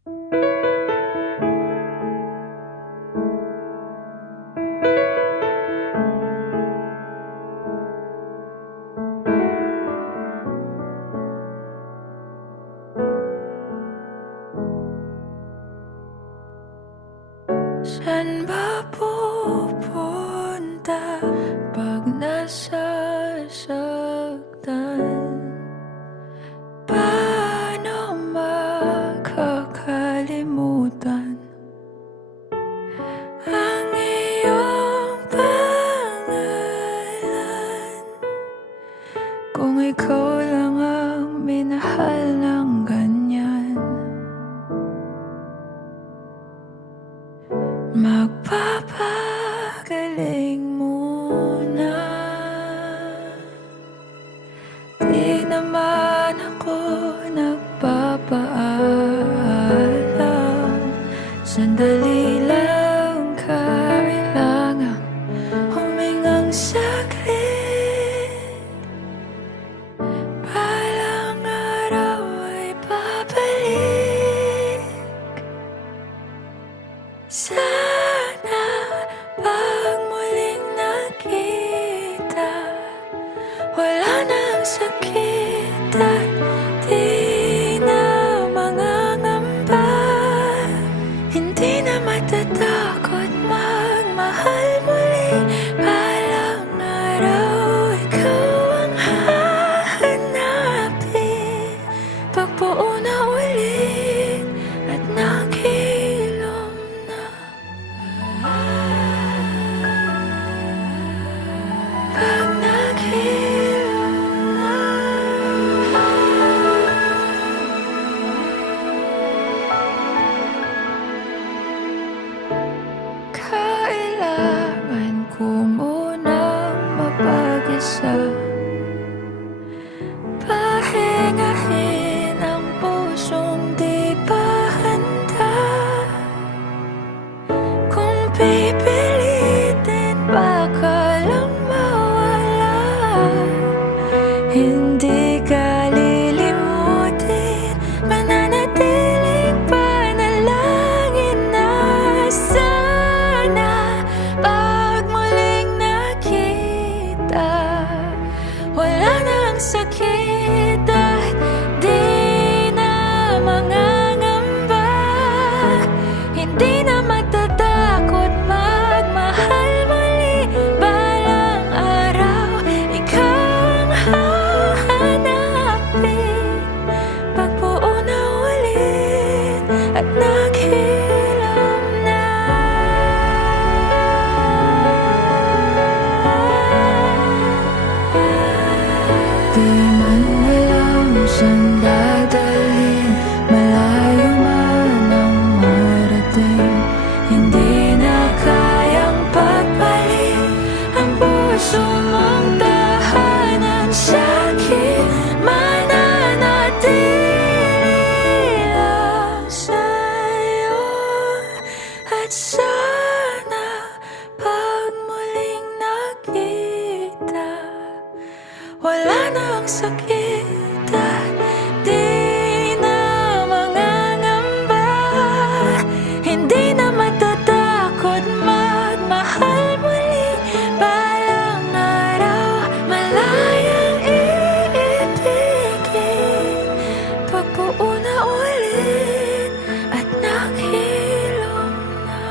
Saan ba pupunta pag nasasaktan? Paano makakalimutan ang iyong pangalan kung ikaw lang ang minahal ng ganyan? Magpapagaling muna, di naman ako nagpapaalam. Sandali lang kailangan humingang saglit. Balang araw ay babalik. Sana pag muling nakita, wala nang sakit at di na mangangamba. Hindi na matatakot magmahal muli. Balang araw ikaw ang hahanapin. Pagbuo na ulit at naghilom na. Pag naghilom na. Kailangan ko munang mapag-isa, pahingahin ang pusong di pa handa. Kung pipilitin baka lang mawala. Hindi ka lilimutin, mananatiling panalangin na sana pag muling nakita, wala nang sakit at di na mangangamba. Hindi na matatakot magmahal muli. Balang araw ikaw ang hahanapin. Pagbuo na ulit at naghilom na. Di man alam saan dadalhin, malayo man ang marating. Hindi na kayang pagpalit ang puso mong tahanan. Sa'kin mananatili lang sa'yo. At sana pag muling nakita, wala nang sakit at di na mangangamba. Hindi na matatakot magmahal muli. Balang araw malayang iibigin. Pagbuo na ulit at naghilom na.